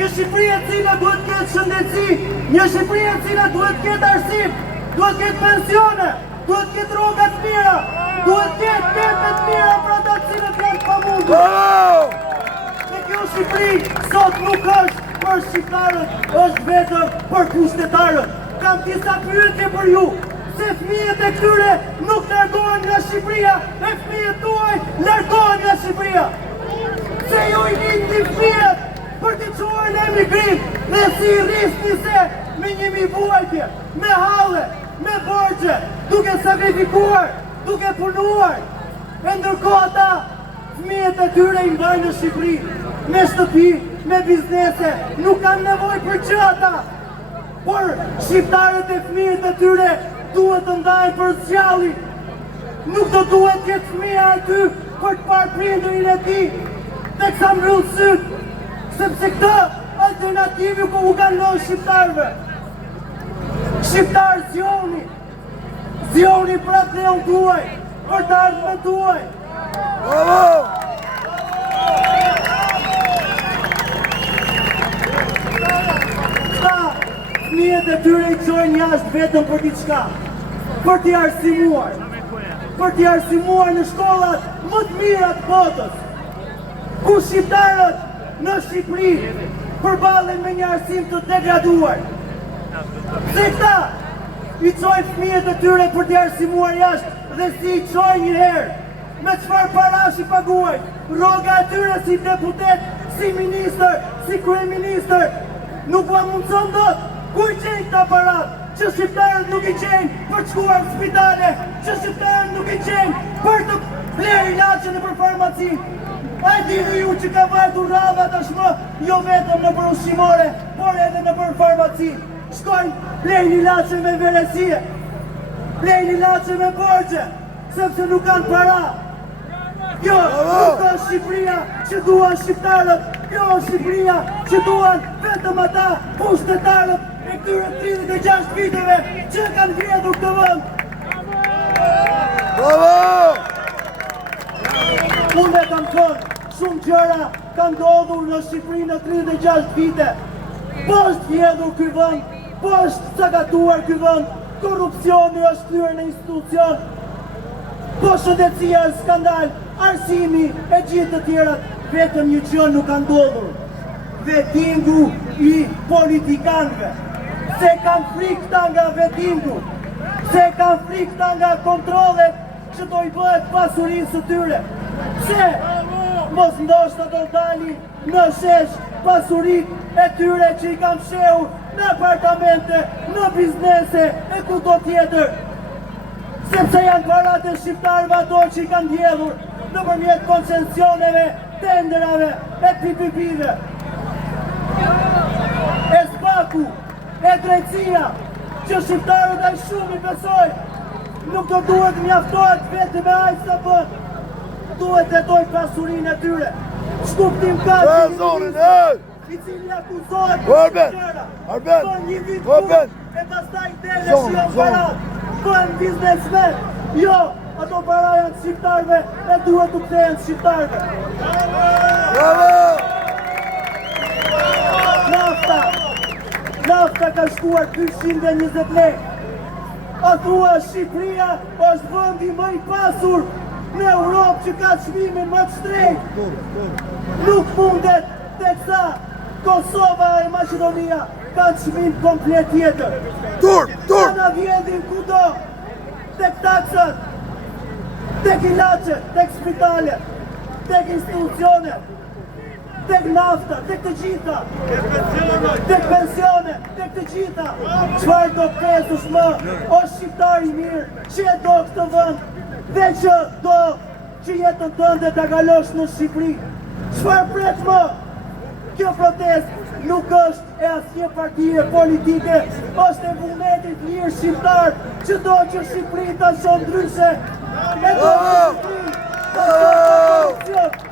një Shqipëri e cila duhet ketë shëndetësi, një Shqipëri e cila duhet ketë arsim, duhet ketë pensione, duhet ketë rroga të mira, duhet ketë tepe të mira për ata të cilët janë të pamundur. Dhe kjo Shqipëri sot nuk është për shqiptarët, është vetëm për pushtetarët. Kam disa pyetje për ju, se fëmijët e këtyre nuk largohen nga Shqipëria, e fëmijët tuaj largohen nga Shqipëria. Se ju i niti fëmijët për të quajnë në emigrim, dhe si rrisni se me 1000 vuajtje, me halle, me borxhe, duke sakrifikuar, duke punuar. E ndërkohë ata, fëmijët e tyre i mbajnë në Shqipëri, me shtëpi, me biznese, nuk kanë nevojë për që ata. Por shqiptarët e fëmijët e tyre duhet të ndajnë për zgjalli. Nuk do duhet këtë fëmija aty për të parë prindërin e tij, teksa mbyll syt, sepse këtë alternativi ku u kalon shqiptarëve. Shqiptarë zjoni, zjoni për atë leon tuaj, për të ardhmen tuaj. Fëmijët e tyre i çojnë jashtë vetëm për diçka, për t'i arsimuar në shkollat më të mira të botës, ku shqiptarët në Shqipëri përballen me një arsim të degraduar. Se këta i çojnë fëmijët e tyre për t'i arsimuar jashtë dhe si i çojnë një herë, me çfarë parash i paguajnë, rroga e tyre si deputet, si ministër, si kryeministër, nuk u mundson dot. Ku i qenë këta parat, që shqiptarët nuk i qenë për të shkuar në spitale, që shqiptarët nuk i qenë për të blerë ilaçe në për farmaci. A e dini ju që ka vajtur rradha tashmë, jo vetëm në për ushqimore, por edhe në për farmaci. Shkojnë blerë ilaçe me veresie, blerë ilaçe me borxhe, sepse nuk kanë para. Kjo nuk është Shqipëria që duan shqiptarët, kjo është Shqipëria që duan vetëm ata pushtetarët e këtyre 36 viteve që kanë vjedhur këtë vend. Unë kam thënë, shumë gjëra kanë ndodhur në Shqipëri në 36 vite. Po është vjedhur ky vend, po është sakatuar ky vend, korrupsioni është kthyer në institucion, po shëndetësia është skandal, arsimi e gjithë të tjerat, vetëm një gjë nuk ka ndodhur. Vetingu i politikanëve. Se kanë frikë ta nga vetingu, se kanë frikë ta nga kontrollet që do i bëhet pasurisë së tyre. Se mos ndoshta do dalin në shesh pasuritë e tyre që i kanë fshehur në apartamente, në biznese e kudo tjetër. Sepse janë parat e shqiptarëve ato që i kanë ndjedhur nëpërmjet koncesioneve, tenderave e PPP-ve. E spaku, e drejtësia, që shqiptarët ai shumë i besojnë, nuk do duhet mjaftohet vetëm me aq sa bën. Duhet të doj pasurinë e tyre. Shkuptim ka i cili akuzohet për gjëra. Bën një vit punë e pastaj dele shijon parat. Bën biznesmen. Jo, ato para janë shqiptarëve e duhet të kthehen shqiptarëve. Nafta ka shkuar 220 lekë. A thua Shqipëria është vendi më i pasur në Europë që ka çmimin më të shtrenjtë. Nuk mundet teksa Kosova e Maqedonia kanë çmim komplet tjetër. Ana vjedhin kudo, tek taksat, tek ilaçet, tek spitalet, tek institucionet, tek nafta, tek të gjitha, tek pensione, tek të gjitha. Çfarë do pesush më, o shqiptar i mirë, që e do këtë vend, dhe që do që jetën tënde ta kalosh në Shqipëri? Çfarë pret më? Kjo protestë nuk është e asnjë partie politike, është e vullnetit lirë shqiptar që do që Shqipëri ta shohë ndryshe. E do që Shqipëri ta shohë korrupsion.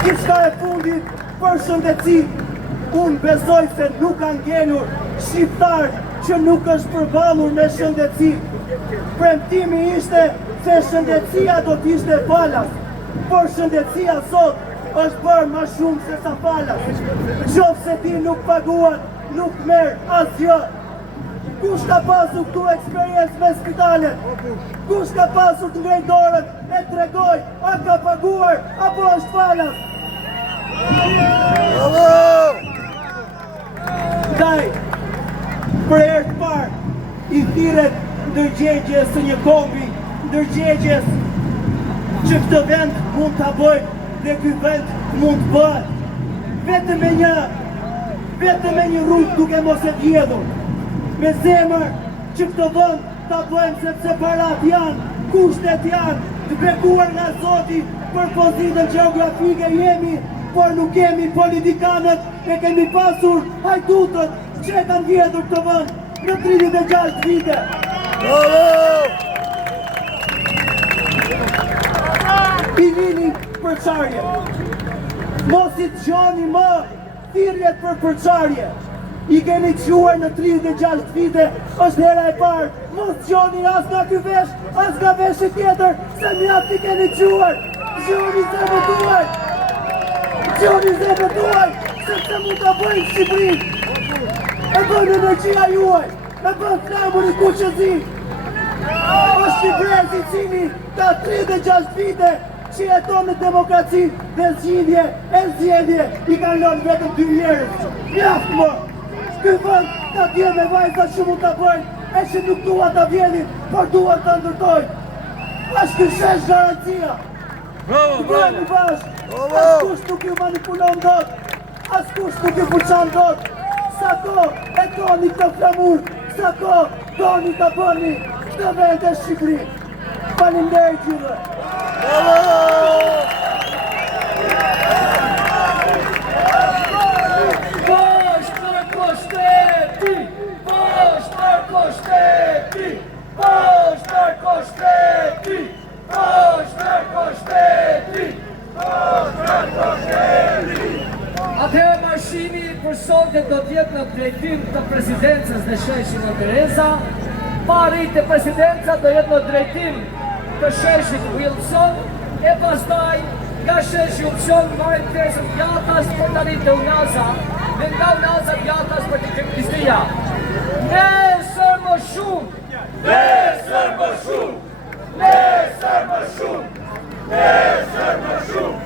Gjithçka e fundit për shëndetësi, unë besoj se nuk kanë ngelur shqiptar që nuk është përballur me shëndetësi. Premtimi ishte se shëndetësia do t'ishte falas, por shëndetësia sot është bërë ma shumë se sa falas. Qoftë se ti nuk paguat, nuk merë asgjë. Kush ka pasur këtu eksperiencë me spitalet? Kush ka pasur të ngrej dorën e tregoj a ka paguar apo është falas? Ndaj, për herë të parë, i thirret ndërgjegjes së një kombi, ndërgjegjes që këtë vend mund të bëjë dhe ky vend mund të bëhet. Vetëm me një rrugë duke mos e vjedhur. Me zemër që këtë vend ta bëjmë sepse parat janë, kushtet janë, të bekuar nga Zoti për pozitën gjeografike jemi, por nuk kemi politikanët e kemi pasur hajdutët që e kanë vjedhur këtë vend në 36 vite. I vini përçarje. Mos i dëgjoni më thirrjet për përçarje. I keni quar në 36 vite, është hera e parë. Mos dëgjoni as nga ky vesh, as nga veshi tjetër, se mjaft i keni quar. Dëgjoni zemrën tuaj. Dëgjoni zemrën tuaj, sepse mund ta bëjnë Shqipërinë. E bën energjia juaj, e bën flamur i kuqëzi. O shqiptarët i cili ka 36 vite që jeton në demokraci dhe zgjidhje e zgjedhje i kanë lënë vetëm 2 njerëz. Mjaft më! Ky vend ka dje me vajza që mund ta bëjnë e që nuk dua ta vjedhin, por dua ta ndërtojnë. Është ky shesh garancia. Bëjmë bashkë. Askush nuk ju manipulon dot. Askush nuk ju fuçan dot. Sa ko e doni këtë flamur, sa ko doni ta bëni këtë vend e Shqipëri. Faleminderit juve. Atëherë mashini për sonte do t'jetë në drejtim të presidencës dhe sheshit në Tereza, pari të presidenca do jetë në drejtim të sheshit Wilson, e pastaj nga sheshi Wilson marrin pjesën pjatas për të rritë të Unaza, dhe nga Unaza pjatas për të Kristija. Nesër më shumë! Nesër më shumë! Nesër më shumë! Nesër më shumë!